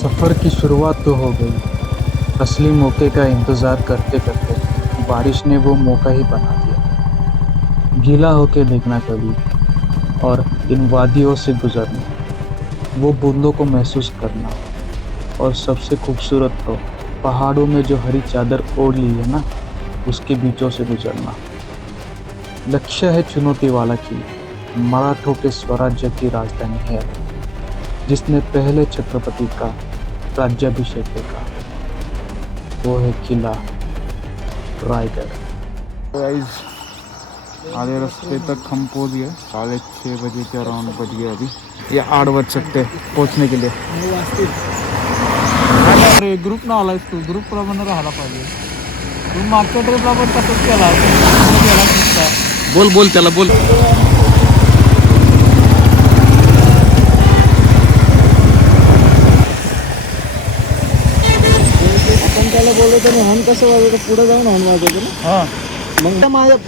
सफ़र की शुरुआत तो हो गई। असली मौके का इंतज़ार करते करते बारिश ने वो मौका ही बना दिया। गीला होके देखना कभी और इन वादियों से गुजरना, वो बूंदों को महसूस करना, और सबसे खूबसूरत तो पहाड़ों में जो हरी चादर ओढ़ ली है ना, उसके बीचों से गुजरना। लक्ष्य है चुनौती वाला किला, मराठों के स्वराज्य की राजधानी है, जिसने पहले छत्रपति का राज्याभिषेक देखा। वो है किला रायगढ़। गाइस आधे रास्ते तक हम पहुंच गए। 6:30 बजे के अराउंड बज गए अभी, या 8 बज सकते हैं पहुंचने के लिए। अरे ग्रुप ना आलायस तू, ग्रुप प्रमाणे राहायला पाहिजे. तू मागच्या ट्रिपला पण तसंच केला, गेलाच नुसता. बोल बोल त्याला बोल. आपण त्याला बोललो तर हॉर्न कसं वाजवतो, पुढे जाऊन हॉर्न वाजवतो ना. हां मग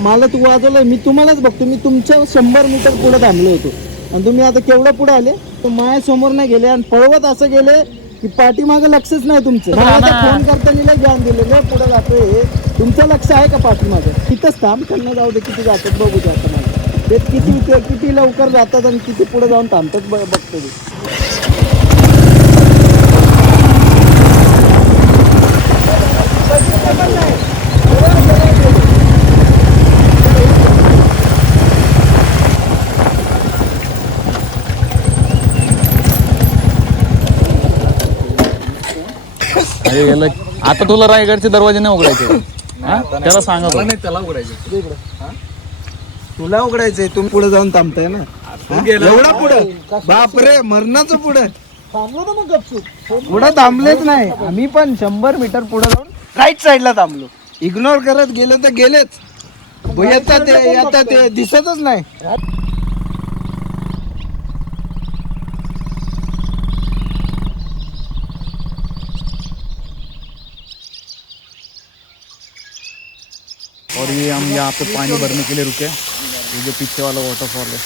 मला तू वाजवलंय, मी तुम्हालाच बघतो. मी तुमच्या 100 मीटर पुढे थांबलो होतो आणि तुम्ही आता केवढं पुढे आले. तर माझ्या समोर नाही गेले आणि पळवत असं गेले की पाठीमागं लक्षच नाही तुमचं. फोन करताना ज्ञान दिलेलं पुढे जातोय, हे तुमचं लक्ष आहे का पाठीमागं? तिथंच थांब, त्यांना जाऊ दे किती जातात बघू जातं मला. ते किती लवकर जातात आणि किती पुढे जाऊन थांबतात बघतो मी. अरे गेलं आता तुला रायगडचे दरवाजे नाही उघडायचे. त्याला सांगा नाही, त्याला उघडायचे. तुला उघडायचंय, तुम्ही पुढे जाऊन थांबताय ना. एवढा पुढे बापरे, मरणाचं पुढे पुढे थांबलेच नाही. आम्ही पण 100 मीटर पुढे जाऊन राईट साईडला थांबलो. इग्नोर करत गेलो तर गेलेच. येतात ते दिसतच नाही. और ये हम यहाँ पे पानी भरने के लिए रुके। ये जो पीछे वाला वाटरफॉल है,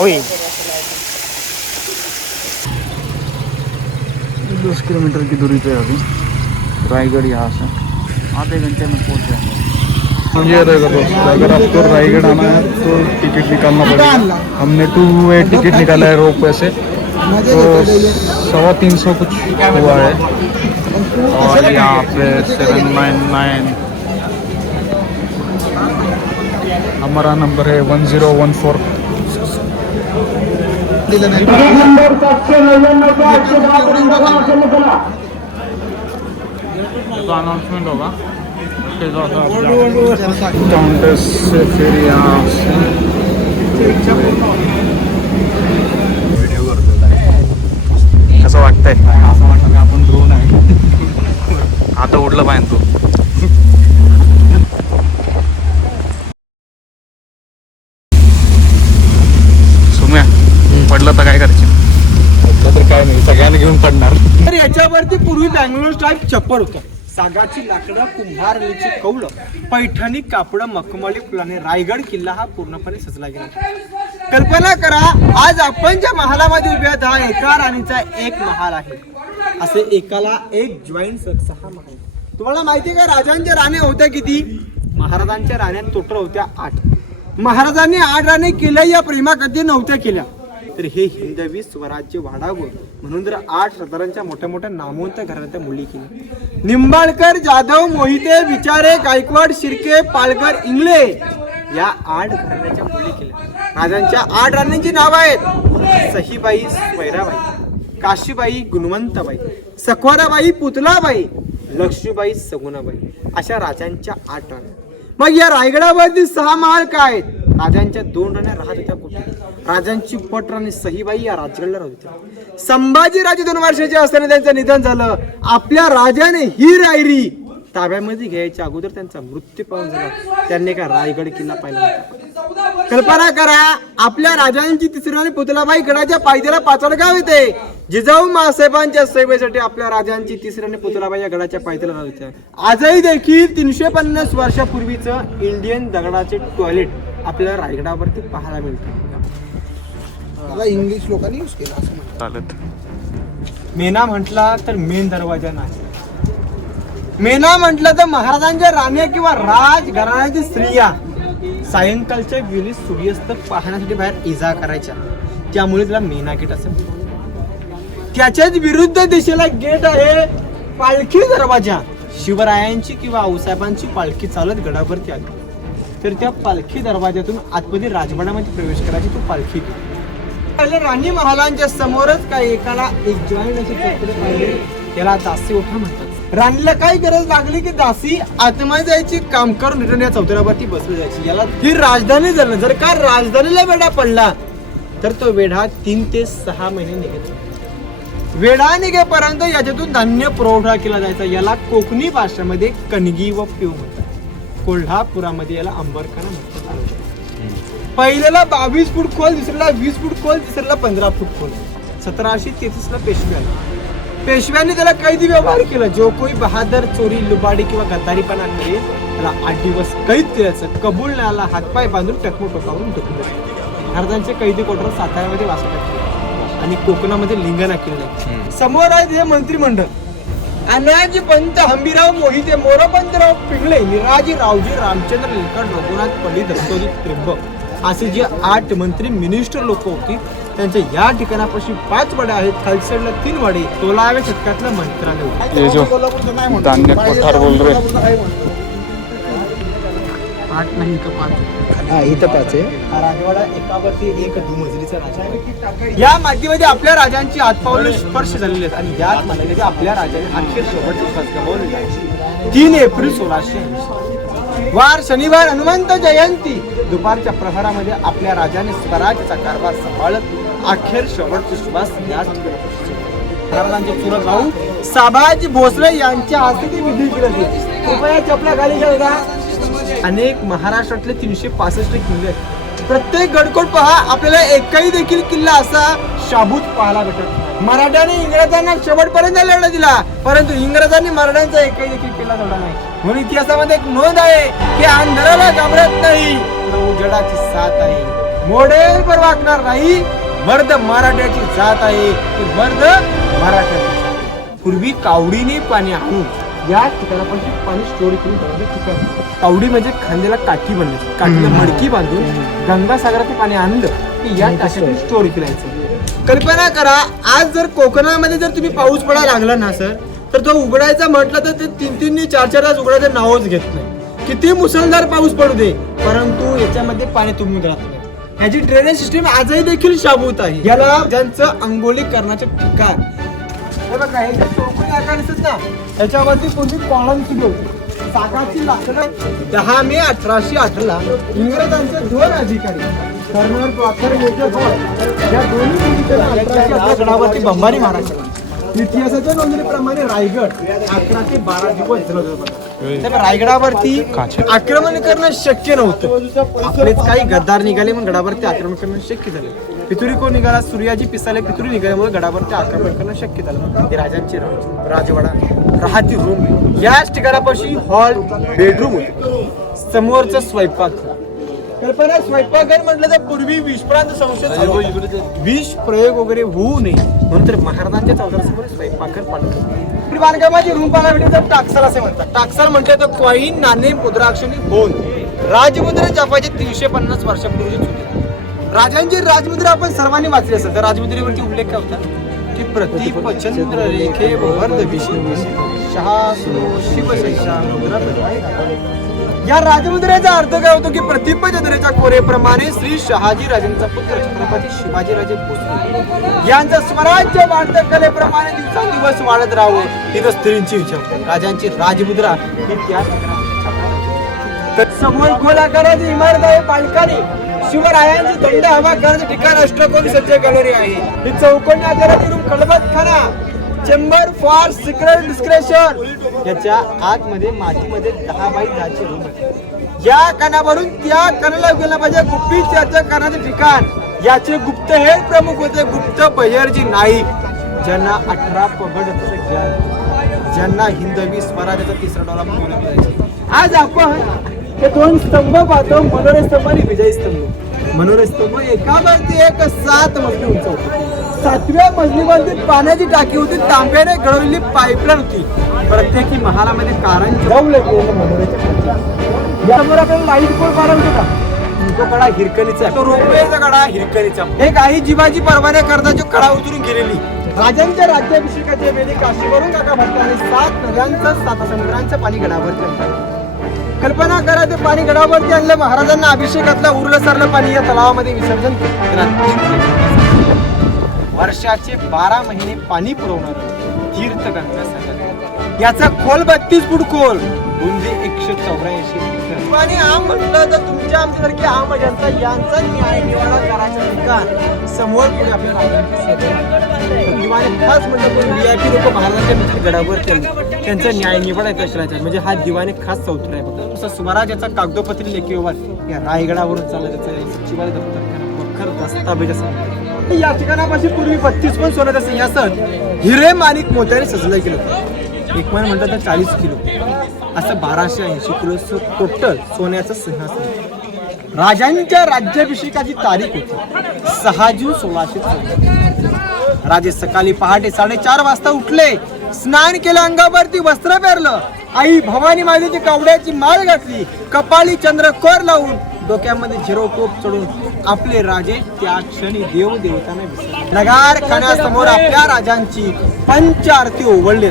ओए 10 किलोमीटर की दूरी पे है अभी रायगढ़। यहाँ से आधे घंटे में पहुँच जाएंगे। ये रहेगा दोस्त, अगर आपको रायगढ़ आना है तो टिकट निकालना पड़ेगा। हमने 2 वे टिकट निकाला है रोपवे से, तो 350 कुछ हुआ है। और यहाँ पे 799 हमारा नंबर है 1014। तो अनाउंसमेंट होगा काउंटर से, फिर यहाँ से कसं वाटतंय? असं वाटतं आपण ड्रोन आहे. आता उडलं पाहिजे तू. सुम्या पडलं तर काय करायचं? तर काय नाही, सगळ्यांना घेऊन पडणार. तर याच्यावरती पूर्वी बँगलोर टाईप छप्पर होतं. सागाची लाकडं, कुंभार वेलची कौलं, पैठणी कापडं, मखमली फुलाने रायगड किल्ला हा पूर्णपणे सजला गेला. कल्पना करा, आज आपण ज्या महालामध्ये उभे आहात, हा एका राणीचा एक महाल आहे. असे एकाला एक जॉईंट 6 महाल. तुम्हाला माहिती का राजांच्या राण्या होत्या किती? महाराजांच्या राण्या टोटल होत्या 8. महाराजांनी 8 राणी केल्या, या प्रेमा कधी नव्हत्या केल्या. तर हे हिंदवी स्वराज्य वाढावं म्हणून जर 8 सरदारांच्या मोठ्या मोठ्या नामवंत घराण्याच्या मुली केल्या. निंबाळकर, जाधव, मोहिते, विचारे, गायकवाड, शिर्के, पालकर, इंगळे या 8 घराण्याच्या मुली केल्या. राजांच्या 8 राण्यांची नावं आहेत: सहीबाई, स्वैराबाई, काशीबाई, गुणवंतबाई, सखवाराबाई, पुतलाबाई, लक्ष्मीबाई, सगुणाबाई अशा राजांच्या 8 राण्या. मग या रायगडावरती 6 महाल काय आहेत? राजांच्या 2 राण्या राहत होत्या कुठे? राजांची पटराणी सहीबाई या राजगडला राहत होत्या. संभाजी राजे 2 वर्षाचे असताना त्यांचं निधन झालं. आपल्या राजाने ही रायरी ताब्यामध्ये घ्यायच्या अगोदर त्यांचा मृत्यू पावून झाला. त्यांनी का रायगड किल्ला पाहिला होता. कल्पना करा, आपल्या राजांची 3री राणी पुतलाबाई गडाच्या पायथ्याला पाचडगाव येते. जिजाऊ मासाहेबांच्या सेवेसाठी आपल्या राजांची 3री राणी पुतलाबाई या गडाच्या पायथ्याला राहत होत्या. आजही देखील 350 वर्षापूर्वीचं इंडियन दगडाचे टॉयलेट आपल्याला रायगडावरती पाहायला मिळतं. त्याला इंग्लिश लोकांनी यूज केला असं म्हणतात. चालत मेना म्हटला तर मेन दरवाजा नाही. मेना म्हटलं तर महाराजांच्या राण्या किंवा राजघराण्याच्या स्त्रिया सायंकाळच्या वेळी सूर्यास्त पाहण्यासाठी बाहेर इजा करायच्या, त्यामुळे त्याला मेना गेट असं म्हणतात. त्याच्याच विरुद्ध दिशेला गेट आहे पालखी दरवाजा. शिवरायांची किंवा आऊसाहेबांची पालखी चालत गडावरती आली तर त्या पालखी दरवाजातून आतमध्ये राजवाड्यामध्ये प्रवेश करायची तो पालखी गेट. पहिले राणी महालांच्या समोरच काय एकाला एक जॉईंट असे चक्र पाहिले, त्याला दासी ओठा म्हणतात. राणीला काय गरज लागली की दासी आत्मा जायची, काम करून रिटर्न या चौथऱ्यावरती बसली जायची. याला ही राजधानी झालं. जर का राजधानीला वेढा पडला तर तो वेढा 3 ते 6 महिने निघतो. वेढा निघेपर्यंत याच्यातून धान्य पुरवठा केला जायचा. याला कोकणी भाषेमध्ये कणगी व पिव म्हणतात. कोल्हापुरामध्ये याला अंबरखाना म्हणतात. पहिल्याला 22 फूट खोल, दुसऱ्याला 20 फूट खोल, तिसऱ्याला 15 फूट खोल. 1733 ला पेशव्याने त्याला कैदी व्यवहार केला. जो कोई बहादर चोरी लुबाडी किंवा गद्दारीपणा करेल त्याला 8 दिवस कैद केल्याचं. कबूल नाला हातपाय बांधून टकमो टोकावून ढकललं. महाराजांचे कैदी कोठर साताऱ्यामध्ये वास टाकले आणि कोकणामध्ये लिंगणा केलं. समोर आहेत हे मंत्रिमंडळ. अनाजी पंत, हंबीराव मोहिते, मोरपंतराव पिंगळे, निराजी रावजी, रामचंद्र निलकंठ, रघुनाथ पंडित, दत्तोजी त्रिंबक असे जे 8 मंत्री मिनिस्टर लोक होती त्यांच्या या ठिकाणापाशी 5 वाडे आहेत. खाली साईडला 3 वाडे 16व्या शतकातल्या मंत्रालय. ये जो धान्य कोठार बोल रहे 8 नाही का 5. हा इथं 5 आहे. हा राजवाडा एकावरती एक दुमजलीचा राजा आहे. या मातीमध्ये आपल्या राजांची हातपावले स्पर्श झालेले आहेत आणि याच मातीमध्ये आपल्या राजाने अखेर शेवटचे श्वास गमावलेले आहे. 3 एप्रिल 1680 वार शनिवार हनुमंत जयंती. दुपारच्या प्रहरामध्ये आपल्या राजाने स्वराज्याचा कारभार सांभाळत अखेर शेवटचे श्वास याच ठिकाणी महाराजांचे चुलत भाऊ साबाजी भोसले यांच्या हस्ते ती विधी केली. कृपया चपला खाली घ्या का. अनेक महाराष्ट्रातले 365 किल्ले आहेत. प्रत्येक गडकोट पहा आपल्याला एकही देखील किल्ला असा शाबूत पाहायला भेटत. मराठ्याने इंग्रजांना शेवटपर्यंत लढा दिला परंतु इंग्रजांनी मराठ्यांचा एकही देखील किल्ला जोडला नाही. म्हणून इतिहासामध्ये एक नोंद आहे की अंधाराला घाबरत नाही उजेडाची साथ आहे. मोडेल पर वाकणार नाही. मर्द मराठ्याची जात आहे की मर्द मराठ्याची. पूर्वी कावडीने पाणी आणून या ठिकाणापासून पाणी स्टोर करून ठिकाण. कावडी म्हणजे खांद्याला काठी बनली, काठीला मडकी बांधून गंगासागरात पाणी आणलं की या टाकीतून स्टोर करायचं. कल्पना करा आज जर कोकणामध्ये जर तुम्ही पाऊस पडायला लागला ना सर तर तो उघडायचा म्हटलं तर ते 3-3 4-4 तास उघडायचं नावच घेत नाही. किती मुसळधार पाऊस पडू दे परंतु याच्यामध्ये पाणी तुम्ही राहत नाही. याची ड्रेनेज सिस्टीम आजही देखील शाबूत आहे. याला ज्यांचं अंघोळी करण्याचे ठिकाण हे बघा हे जे चौकोनी आकार दिसत ना याच्यावरती पूर्वी कॉलम सुरू होते. सागाची लाकडं 10 मे 1808 ला इंग्रजांचे 2 अधिकारी कर्नल प्रॉपर मेजर हॉल या दोन्ही मुलींच्या गडावरती बंबारी मारायची. इतिहासाच्या नोंदणीप्रमाणे रायगड 11 ते 12 दिवस जलद. रायगडावरती आक्रमण करणं शक्य नव्हतं. आपलेच काही गद्दार निघाले म्हणून गडावरती आक्रमण करणं शक्य झाले. पितुरी कोण निघाला सूर्याजी पिसाले पितुरी निघाल्यामुळे गडावरती आक्रमण करणं शक्य झालं. हे राजांचे राजवाडा राहती रूम याच ठिकाणापाशी हॉल बेडरूम होते. समोरचं स्वयंपाक. कल्पना स्वयंपाकघर म्हटलं तर पूर्वी विषप्रांत संशय विष प्रयोग वगैरे होऊ नये म्हणून तर महाराजांच्या चौदासमोर स्वयंपाकघर पाडलं. बांधकामाची रूम पाहायला भेटली तर टाकसाल असे म्हणतात. टाकसाल म्हटलं तर कॉईन नाणे मुद्राक्षरी होऊन राजमुद्रा जपायचे 350 वर्षापूर्वीची चुकी. राजांची राजमुद्रा आपण सर्वांनी वाचली असेल तर राजमुद्रेवरती उल्लेख काय होता की प्रतीप चंद्र रेखे वर्ध विष्णू शहासुनो शिवशैषा मुद्रा. या राजमुद्रेचा अर्थ काय होतो की प्रतीप चंद्रेच्या कोरेप्रमाणे श्री शहाजी राजांचा पुत्र छत्रपती शिवाजी राजे भोसले यांचं स्वराज्य वाढत कलेप्रमाणे दिवसांदिवस वाढत राहावं ही तर स्त्रींची इच्छा. राजांची राजमुद्रा ही त्या तर समोर खोल आकाराची इमारत आहे. पालकाने शिवरायांची थंड हवा करण्याचे ठिकाण अष्टकोनी सज्ज गॅलरी आहे. ही चौकोनी आकाराची रूम खलबतखाना चेंबर फॉर सिक्रेट डिस्क्रेशन. याच्या आतमध्ये मातीमध्ये 10 बाय 10 ची रूम आहे. या कानावरून त्या कानाला गेला पाहिजे गुप्त चर्चा करण्याचे ठिकाण. याचे गुप्त हेड प्रमुख होते गुप्त बहिर्जी नाईक ज्यांना 18 पगड ज्यांना हिंदवी स्वराज्याचा 3रा डोला. आज आपण हे दोन स्तंभ पाहतो, मनोरे स्तंभ आणि विजय स्तंभ. मनोरे स्तंभ एकावरती एक 7 मजली उंच होती. 7व्या मजलीवरती पाण्याची टाकी होती, तांब्याने घडवलेली पाईपलाईन होती. प्रत्येकी महालामध्ये कारंजे जाऊ लागलेले मनोऱ्याच्या खाली. यावर आपल्याला लाईट पोल पाहिला का? तो कडा हिरकणीचा, तो रोपवेचा कडा हिरकणीचा. एक आई जिवाची परवाने करता जो कडा उतरून गेलेली. राजांच्या राज्याभिषेकाच्या वेळी काशीवरून काका भट्टाने 7 नद्यांचं 7 समुद्रांचं पाणी गडावरती आणलं. कल्पना करा, ते पाणी गडावरती आणलं. महाराजांना अभिषेकातलं उरलं सरलं पाणी या तलावामध्ये विसर्जन केलं. वर्षाचे 12 महिने पाणी पुरवणार तीर्थगंगा सागर. याचा खोल 32 फूट खोल, रुंदी 184 फूट. आणि आम म्हटलं तर तुमच्या आमच्यासारखी आम जनता यांचा न्याय निवाडा करायचं ठिकाण समोर पुढे आपल्याला दिवाने खास म्हटलं पण VIP लोक महाराजांच्या गडावर त्यांचा न्याय निवाडा करायचा. म्हणजे हा दिवाने खास चौथरा आहे बघा. तसं स्वराज्याचा कागदोपत्री लेखी व्यवहार या रायगडावरून चालला. त्याचं सचिवालय दफ्तर दस्तावेज असं. या ठिकाणापासून पूर्वी 32 पण सोन्याचं सिंहासन हिरे माणिक मोत्याने सजलं गेलं होतं. एक मन म्हणतात तर 40 किलो असं 1280 किलो टोटल सोन्याचं सिंहासन. राजांच्या राज्याभिषेकाची तारीख होती 6 जून 1614. राजे सकाळी पहाटे 4:30 वाजता उठले, स्नान केलं, अंगावरती वस्त्र पेरलं, आई भवानी मातेची कावड्याची माळ घातली, कपाळी चंद्रकोर लावून डोक्यामध्ये झिरो टोप चढून आपले राजे त्या क्षणी देव देवतांना विसरले. नगार खाण्यासमोर आपल्या राजांची पंचारती ओवळली.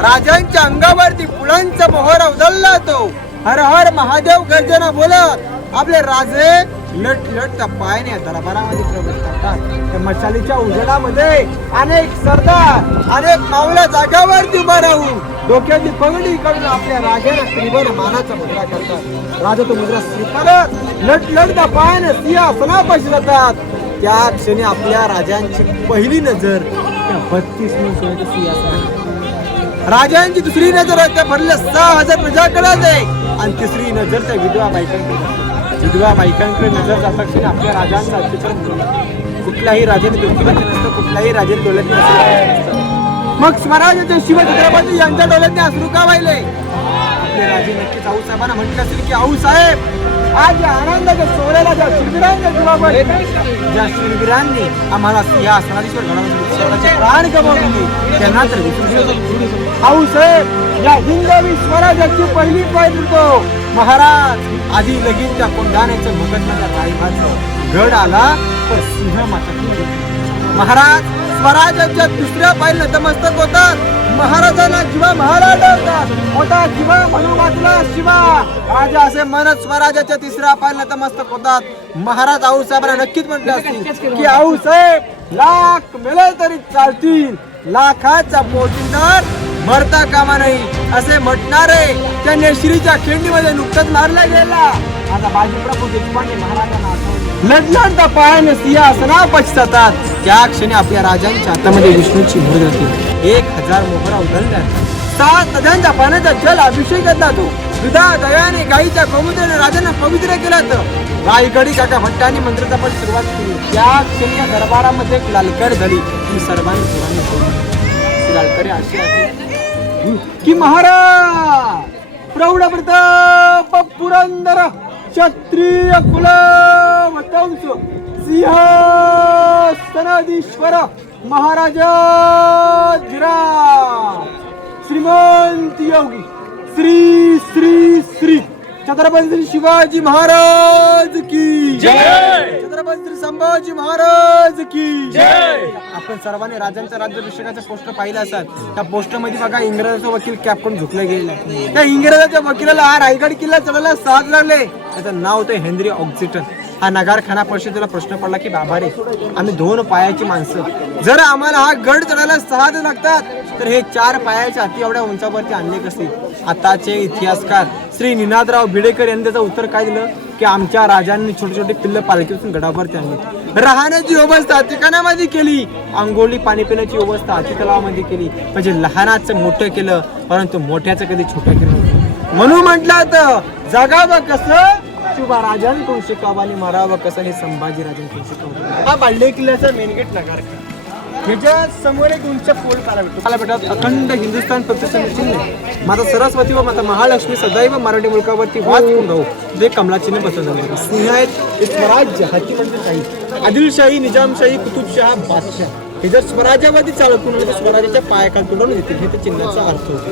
राजांच्या अंगावरती फुलांचा मोहर उधळला. तो हर हर महादेव गर्जना बोलत आपले राजे लट लट त्या पायाने दरबारामध्ये प्रवेश करतात. त्या मशालीच्या उजेडामध्ये अनेक सरदार, अनेक मावळ्या जागावरती उभा राहून डोक्याची पगडी काढून आपल्या राजाला त्रिभुवन मानाचा मुद्रा करतात. राजा तो मुद्रा स्वीकारत लट लट त्या पायाने सिंहासनापाशी जातात. त्या क्षणी आपल्या राजांची पहिली नजर त्या 32 सोन्याच्या सिंहासनावर. राजांची दुसरी नजर त्या भरल्या 6000 प्रजाकडे आणि तिसरी नजर त्या विधवा बायकांकडे. विधवा बायकांकडे नजर जाता क्षणी आपल्या राजांचा अत्याचार कुठल्याही राजाने डोक्यात नसतं, कुठल्याही राजाने डोळ्यात नसतं. मग स्वराज्याचे शिवछत्रपती यांच्या डोळ्यात अश्रू का वाहिले? आपले राजे नक्कीच आऊसाहेबांना म्हटले असेल की आऊसाहेब, आज या आनंदाच्या सोहळ्याला ज्या शूरवीरांच्या जीवावर ज्या शूरवीरांनी आम्हाला सिंहासनाधीश्वर घडवण्यासाठी प्राण गमावले त्यांना तर विसरू. आऊसाहेब, या हिंदवी स्वराज्याची पहिली पायरी तो महाराज आधी लगीन त्या कोंढाण्याच्या भगतनाच्या रायबाचा गड आला तर सिंह माता. महाराज स्वराज्याच्या दुसऱ्या पायरीला नतमस्तक होतात. महाराजांना जीवा महाराज होता, जीवा म्हणून वाचला शिवा राजा असे म्हणत स्वराज्याच्या तिसऱ्या पायरीला नतमस्तक होतात. महाराज आऊसाहेबांना नक्कीच म्हटले असतील की आऊसाहेब लाख मेले तरी चालतील, लाखाचा पोटीदार मरता कामा नाही असे म्हटणारे त्या नेश्रीच्या खिंडीमध्ये नुकताच मारला गेला. आता बाजीप्रभू देशपांडे महाराजांना लढलढता पायाने सिंहासनापाशी जातात. त्या क्षणी आपल्या राजांच्या हातामध्ये विष्णूची मोहर होती. 1000 मोहरा उधळल्या. 7 नद्यांच्या पाण्याचा जल अभिषेक करतात. विधा दयाने गाईच्या गोमूत्राने राजांना पवित्र केला. तर रायगडी काका भट्टांनी मंत्राचा पण सुरुवात केली. त्या क्षणी या दरबारामध्ये एक लालकर झाली. ही सर्वांनी लालकरी अशी आहे की महाराज प्रौढ प्रताप पुरंदर क्षत्रिय कुलवंश सिंहासनाधीश्वर महाराजाधिराज श्रीमंत योगी श्री श्री श्री छत्रपती श्री शिवाजी महाराज की जय, छत्रपती श्री संभाजी महाराज की जय. आपण सर्वांनी राजांच्या राज्याभिषेकाचा पोस्टर पाहिला असाल. त्या पोस्टर मध्ये बघा इंग्रजाचा वकील कॅप करून झोपला गेलेला. त्या इंग्रजाच्या वकिलाला हा रायगड किल्ला चढायला 7 लागले. त्याचं नाव होतं हेनरी ऑक्झिटन. हा नगारखाना परिषदेला प्रश्न पडला की बाबा रे, आम्ही 2 पायाची माणसं, जर आम्हाला हा गड चढायला 6 लागतात तर हे 4 पायाच्या हाती एवढ्या उंचावरती आणले कसे? आताचे इतिहासकार श्री निनादराव भिडेकर यांनी त्याचं उत्तर काय दिलं की आमच्या राजांनी छोटे छोटे पिल्ल पालखीतून गडावरती आणले. राहण्याची व्यवस्था ठिकाणामध्ये केली, अंघोळी पाणी पिण्याची व्यवस्था अतितलावामध्ये केली. म्हणजे लहानाचं मोठं केलं परंतु मोठ्याचं कधी छोटं केलं नव्हतं. म्हणून म्हटलं तर जगावं कसं शिवा राजांकडून शिकावं आणि मरावं कसं हे संभाजी राजांकडून शिकावं. हा बाल्ले किल्ल्याचा मेन गेट नगारखाना. ह्याच्या समोर एक उंच पोल पाहायला भेटतो. पाहायला भेटतात अखंड हिंदुस्थान प्रतिष्ठान चिन्ह माता सरस्वती व माता महालक्ष्मी सदैव मराठी मुलकावरती वाच करून राहू जे कमला चिन्ह बसवलं जातं. सिंह आहेत स्वराज्य हाती म्हणजे शाही आदिलशाही निजामशाही कुतुबशाह बादशाह हे जर स्वराज्यावरती चालत तर स्वराज्याच्या पायाखाली तुडवून देतील हे त्या चिन्हाचा अर्थ होतो.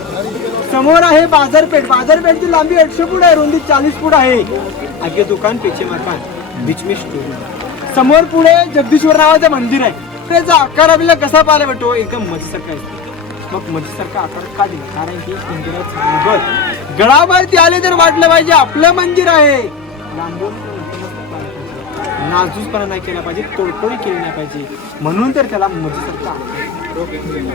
समोर आहे बाजारपेठ. बाजारपेठची लांबी 800 फूट आहे, रुंदी 40 फूट आहे. आगे दुकान पीछे मकान बीच में स्टोर. समोर पुढे जगदीश्वर नावाचं मंदिर आहे. त्याचा आकार आपल्याला कसा पाहायला भेटतो एकदम मस्जिदसारखा आहे. मग मस्जिदसारखा आकार का दिला कारण की मंदिरात गडावरती आले तर वाटलं पाहिजे आपलं मंदिर आहे. लांबून नाजूकपणा नाही केला पाहिजे, तोडतोडी केली नाही पाहिजे म्हणून तर त्याला मस्जिदसारखा.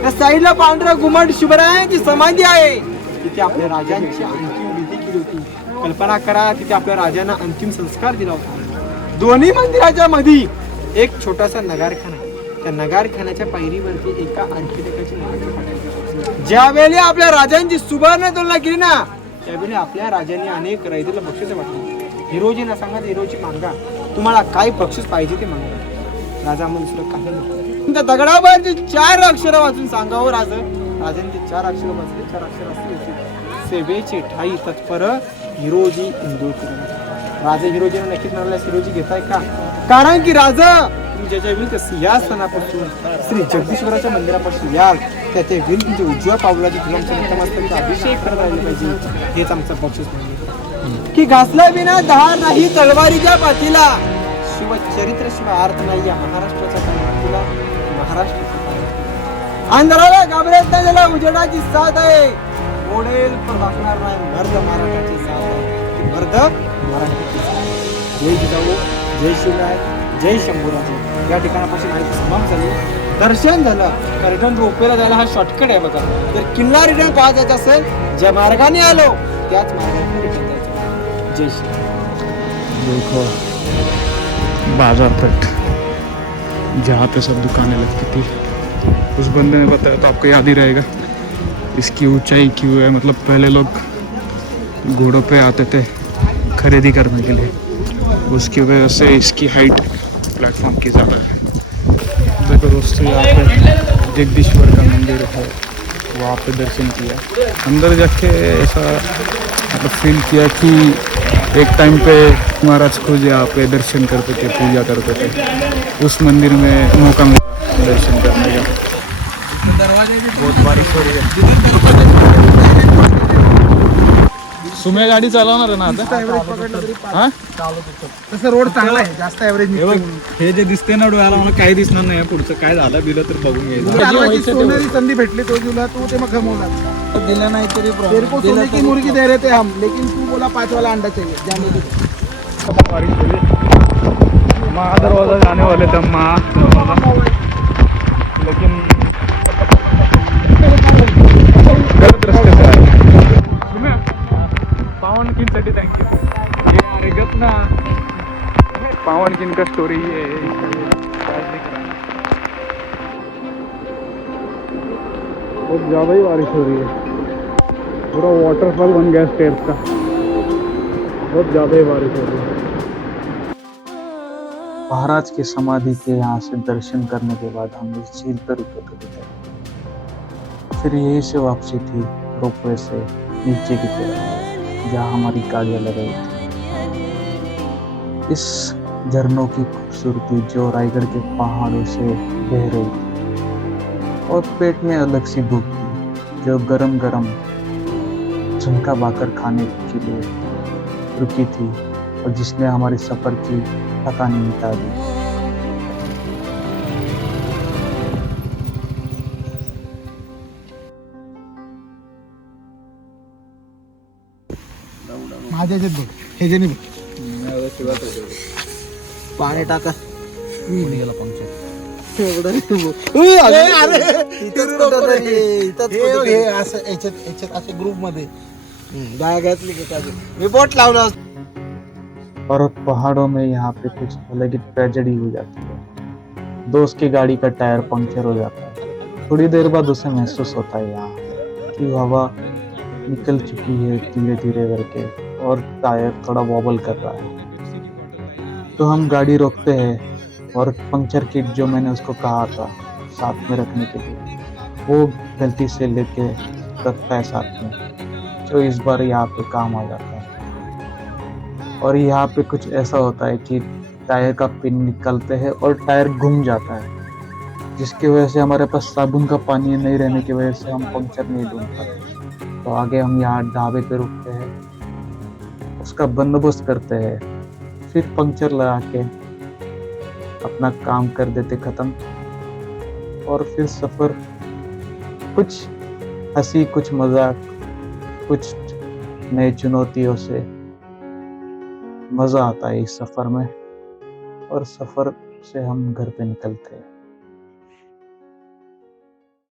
त्या साईडला पांढरा घुमट शिवरायांची समाधी आहे. तिथे आपल्या राजांची अंतिम विधी केली होती. कल्पना करा तिथे आपल्या राजांना अंतिम संस्कार दिला होता. दोन्ही मंदिराच्या मध्ये एक छोटासा नगारखाना. त्या नगारखान्याच्या पायरीवरती एका आर्किटेक्टची नाव. ज्यावेळी आपल्या राजांची सुवर्ण तुलना केली ना त्यावेळी आपल्या राजांनी अनेक रयतेला बक्षीस वाटली. हिरोजींना सांगा हिरोची मागा तुम्हाला काय बक्षीस पाहिजे ते मागा. राजा म्हणून काही नाही. त्या दगडावरती 4 अक्षर वाचून सांगा हो राजांनी ते 4 अक्षर वाचले. 4 अक्षर असतील सेवेचे ठाई तत्पर हिरोजी इंदुरकर. राजा हिरोजीने नक्कीच म्हणाला हिरोजी घेताय का कारण की राजा ज्याच्या विरुद्ध सिंहासनापासून श्री जगदीश्वराच्या मंदिरापासून याल त्याच्या विरुद्ध तुमच्या उजव्या पावलाची तुमच्या नतमस्तकाचा अभिषेक करता आले पाहिजे हेच आमचं बक्षीस म्हणजे की घासला विना धार नाही तलवारीच्या पाठीला शिव चरित्र शिवाय अर्थ नाही या महाराष्ट्राच्या पाठीला महाराष्ट्राचा अंधाराला घाबरत नाही त्याला उजेडाची साथ आहे. ओढेल पण वाकणार नाही मर्द मराठाची साथ आहे. मर्द मराठीची साथ. जय जिजाऊ जय शिवराय जय शंभूराजे. या ठिकाणापासून माहिती समाप्त झाली. दर्शन झालं का रिटर्न रोपेला जायला हा शॉर्टकट आहे बघा. जर किल्ला रिटर्न पाहायचा असेल ज्या मार्गाने आलो त्याच मार्गाने रिटर्न जायचं. जय श्री. देखो बाजारपेट जहाँ पे सब दुकानें लगती थी. उस बंदे ने बताया तो आपको याद ही रहेगा. इसकी ऊंचाई क्यों है मतलब पहले लोग घोड़ों पे आते थे खरीदी करने के लिए. उसकी वजह से इसकी हाइट प्लेटफॉर्म की ज़्यादा है. देखो दोस्तों यहाँ पे जगदीश्वर का मंदिर है वहाँ पे दर्शन किया. अंदर जाके ऐसा मतलब फील किया कि एक टाइम पे महाराज खुद यहाँ पे दर्शन करते थे पूजा करते थे. उस मंदिर में मौका मिला दर्शन करने का. बहुत बारिश हो रही है. सुम्या गाडी चालवणार आहे ना आता. हा तसं रोड चांगला आहे जास्त ऍव्हरेज हे जे दिसते ना डोळ्याला मला काही दिसणार नाही. पुढचं काय झालं बिलं तर बघून घ्यायचं. सोनेरी संधी भेटली तो तुला तू ते मग गमवणार दिला नाही तरी तेरे को सोने की मुर्गी दे रहे थे हम लेकिन तू बोला 5 वाला अंडा चाहिए जाने दे. बारिश हो रही. महा दरवाजा जाने वाले थे महा दरवाजा लेकिन गलत रस्ते से आए. पावनखिंडसाठी थँक्यू. हे अरे गप ना पावनखिंड का स्टोरी है. बहुत ज़्यादा ही बारिश हो रही है. पूरा वाटरफॉल बन गया स्टेप्स का. बहुत ज़्यादा ही बारिश हो रही है. महाराज की समाधि के यहाँ से दर्शन करने के बाद हम इस झील पर उतर गए. फिर यहीं से वापसी थी रोपवे से नीचे की तरफ जहाँ हमारी गाड़ियाँ लगाई थी. इस झरनों की खूबसूरती जो रायगढ़ के पहाड़ों से बह रही थी और पेट में अलग सी भूख थी जो गरम गरम झुमका भाकर खाने के लिए रुकी थी और जिसने हमारे सफ़र की थकानी मिटा दी. माझ्या ह्याच्यात बघ ह्याच्याने बघ पाणी टाका. असे ग्रुप मध्ये गाय घातली का मी बोट लावलं. और पहाड़ों में यहाँ पे कुछ अलग ही ट्रेजेडी हो जाती है. दोस्त की गाड़ी का टायर पंक्चर हो जाता है. थोड़ी देर बाद उसे महसूस होता है यहाँ कि हवा निकल चुकी है धीरे धीरे करके और टायर थोड़ा वॉबल कर रहा है. तो हम गाड़ी रोकते हैं और पंक्चर किट जो मैंने उसको कहा था साथ में रखने के लिए, वो गलती से लेके रखता है साथ में, जो इस बार यहाँ पे काम आ जाता है। और यहाँ पे कुछ ऐसा होता है कि टायर का पिन निकलते हैं और टायर घूम जाता है, जिसकी वजह से हमारे पास साबुन का पानी नहीं रहने की वजह से हम पंक्चर नहीं ढूंढ पाते। तो आगे हम यहाँ ढाबे पे रुकते हैं, उसका बंदोबस्त करते हैं, फिर पंक्चर लगा के अपना काम कर देते ख़त्म। और फिर सफ़र कुछ हंसी, कुछ मजाक, कुछ नई चुनौतियों से मज़ा आता है इस सफ़र में, और सफ़र से हम घर पे निकलते हैं।